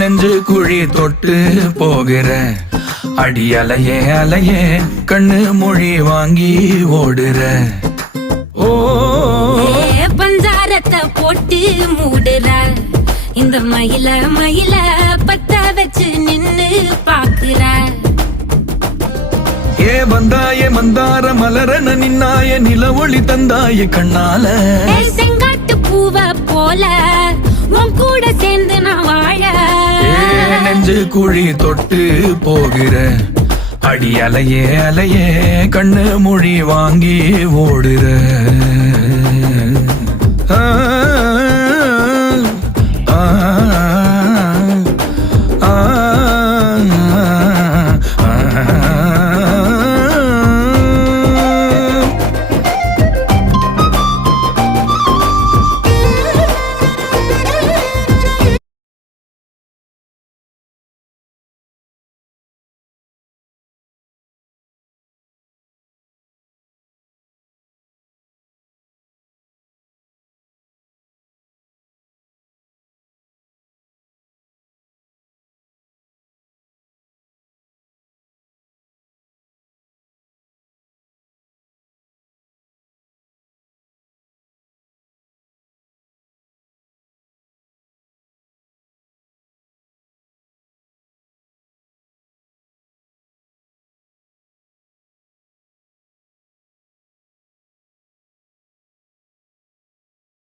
நெஞ்சு குழி தொட்டு போகிற அடி அலையே அலையே கண்ணு மொழி வாங்கி ஓடுற. ஓ பஞ்சாரத்தை போட்டு மூடுற இந்த மயில மயில பத்த வச்சு நின்னு பாக்குற. ஏ வந்தாய மந்தார மலரன நின்னாய நில ஒளி தந்தாய கண்ணால. செங்காட்டு பூவ போல உன் கூட சேர்ந்து நான் வாழ. நெஞ்சு குழி தொட்டு போகிற அடி அலையே அலையே கண்ணு மொழி வாங்கி ஓடுற. ஆ ஆ